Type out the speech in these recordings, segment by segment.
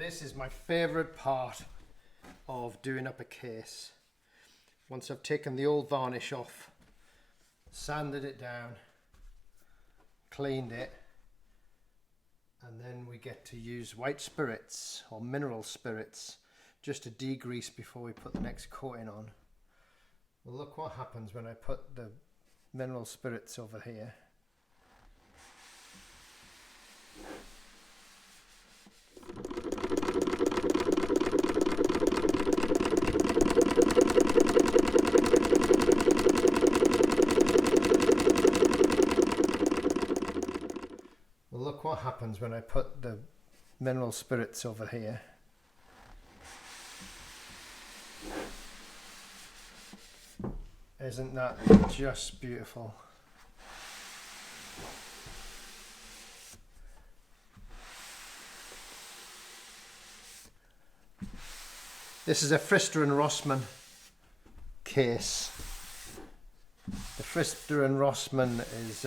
This is my favourite part of doing up a case. Once I've taken the old varnish off, sanded it down, cleaned it, and then we get to use white spirits or mineral spirits just to degrease before we put the next coating on. Well, look what happens when I put the mineral spirits over here. Well, look what happens when I put the mineral spirits over here. Isn't that just beautiful? This is a Frister and Rossmann case. The Frister and Rossmann is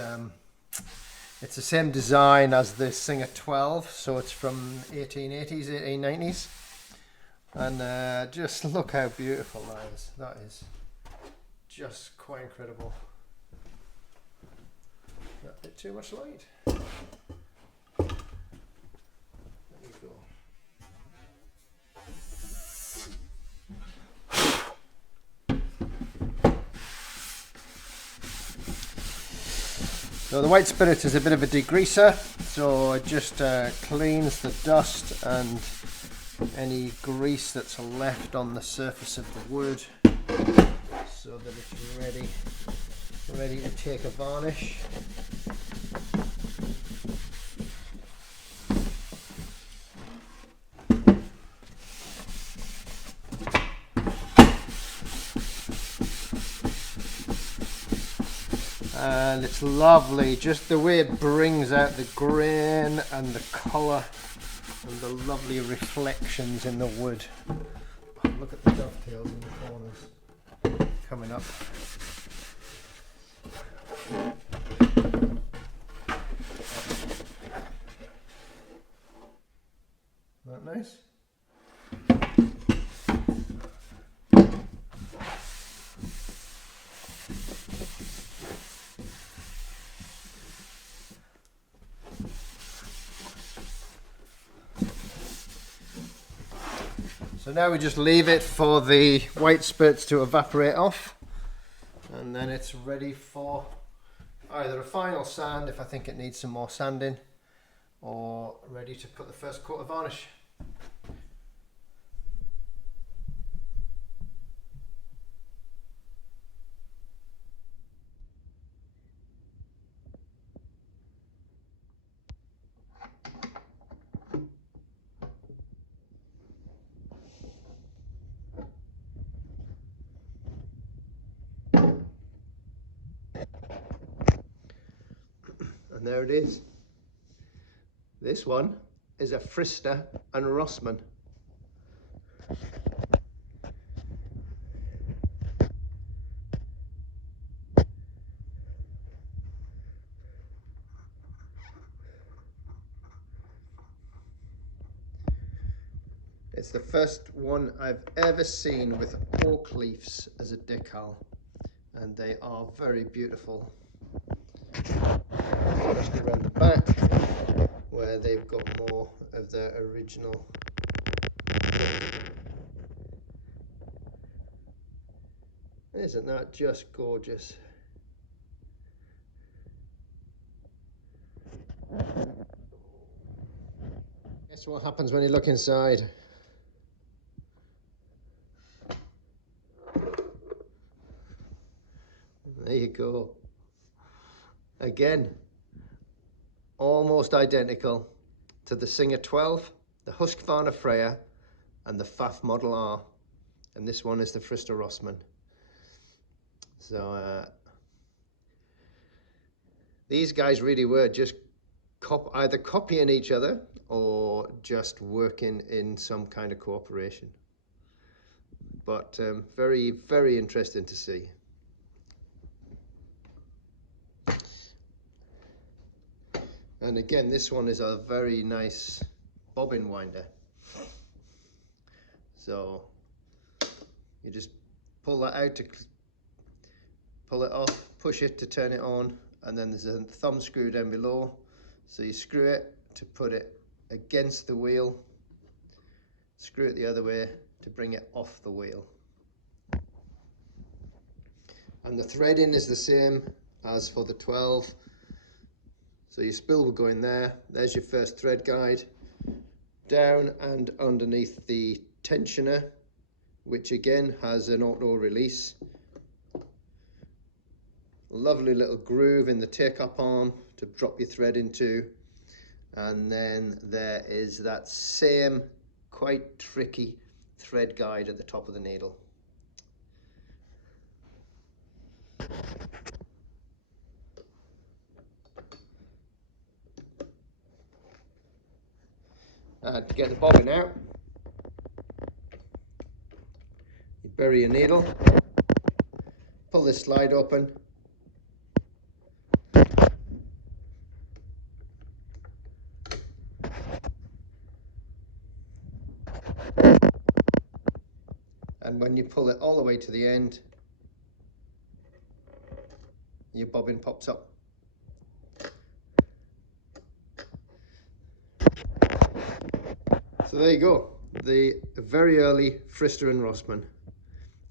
it's the same design as the Singer 12, so it's from 1880s, 1890s, and just look how beautiful that is. That is just quite incredible. Not a bit too much light. There we go. So the white spirit is a bit of a degreaser, so it just cleans the dust and any grease that's left on the surface of the wood, so that it's ready to take a varnish. And it's lovely, just the way it brings out the grain and the colour and the lovely reflections in the wood. Oh, look at the dovetails in the corners coming up. Isn't that nice? So now we just leave it for the white spirits to evaporate off, and then it's ready for either a final sand if I think it needs some more sanding, or ready to put the first coat of varnish. And there it is. This one is a Frister and Rossmann. It's the first one I've ever seen with oak leaves as a decal, and they are very beautiful. Especially around the back, where they've got more of their original. Isn't that just gorgeous? Guess what happens when you look inside? There you go. Again, almost identical to the Singer 12, the Husqvarna Freya, and the Pfaff Model R. And this one is the Frister Rossmann. So these guys really were just either copying each other or just working in some kind of cooperation. But very, very interesting to see. And again, this one is a very nice bobbin winder. So you just pull that out to pull it off, push it to turn it on, and then there's a thumb screw down below. So you screw it to put it against the wheel, screw it the other way to bring it off the wheel. And the threading is the same as for the 12. So your spool will go in there. There's your first thread guide. Down and underneath the tensioner, which again has an auto release. Lovely little groove in the take-up arm to drop your thread into. And then there is that same quite tricky thread guide at the top of the needle. And to get the bobbin out, you bury your needle, pull this slide open, and when you pull it all the way to the end, your bobbin pops up. So there you go, the very early Frister and Rossmann,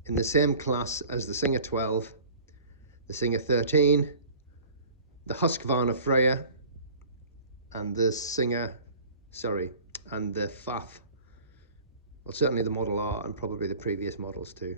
in the same class as the Singer 12, the Singer 13, the Husqvarna Freya, and the and the Pfaff. Well, certainly the Model R and probably the previous models too.